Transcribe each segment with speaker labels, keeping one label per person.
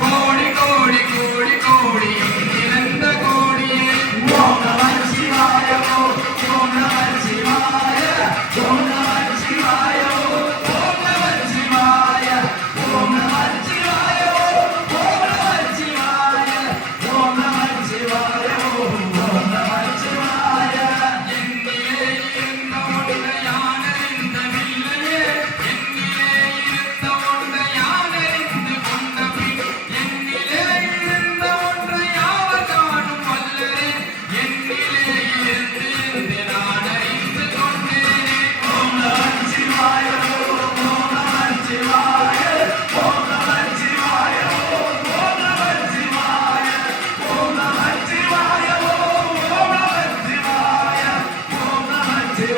Speaker 1: கோடி கோடி கோடி கோடி இழந்த கோடியே.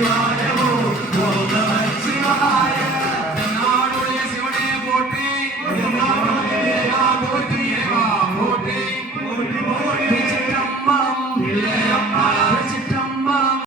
Speaker 2: you are.